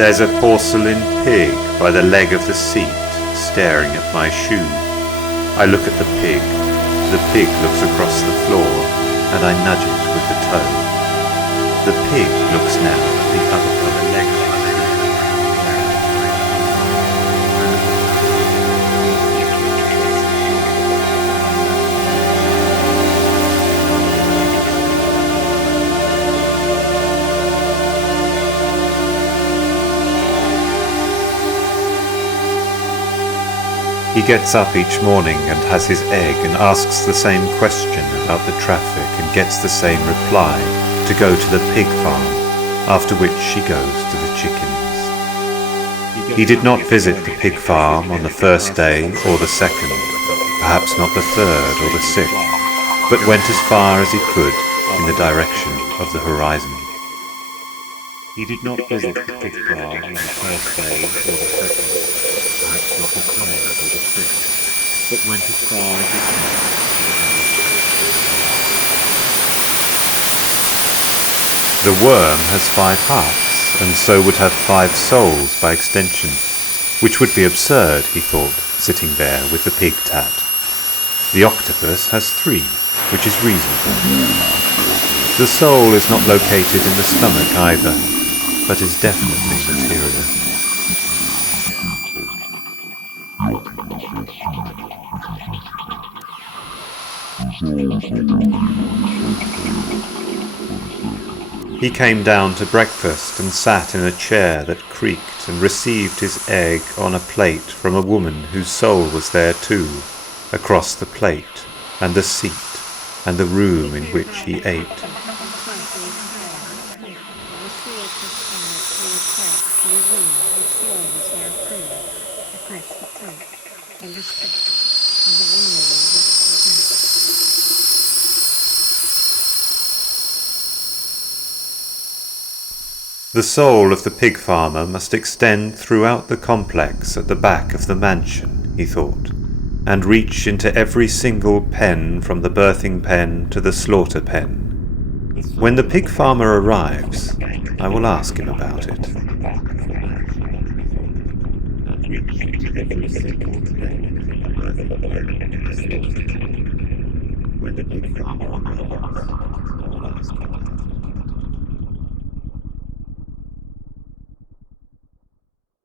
There's a porcelain pig by the leg of the seat, staring at my shoe. I look at the pig looks across the floor, and I nudge it with the toe. The pig looks now at the other by the leg of the He gets up each morning and has his egg and asks the same question about the traffic and gets the same reply, to go to the pig farm, after which she goes to the chickens. He did not visit the pig farm on the first day or the second, perhaps not the third or the sixth, but went as far as he could in the direction of the horizon. He did not visit the pig farm on the first day or the second, perhaps not the third or the sixth, but went as far as he could in the direction of the horizon. The worm has 5 hearts, and so would have 5 souls by extension, which would be absurd, he thought, sitting there with the pig tat. The octopus has 3, which is reasonable. The soul is not located in the stomach either, but is definitely material. He came down to breakfast and sat in a chair that creaked and received his egg on a plate from a woman whose soul was there too, across the plate and the seat and the room in which he ate. The soul of the pig farmer must extend throughout the complex at the back of the mansion, he thought, and reach into every single pen from the birthing pen to the slaughter pen. When the pig farmer arrives, I will ask him about it. When the pig farmer arrives, I will ask him about it.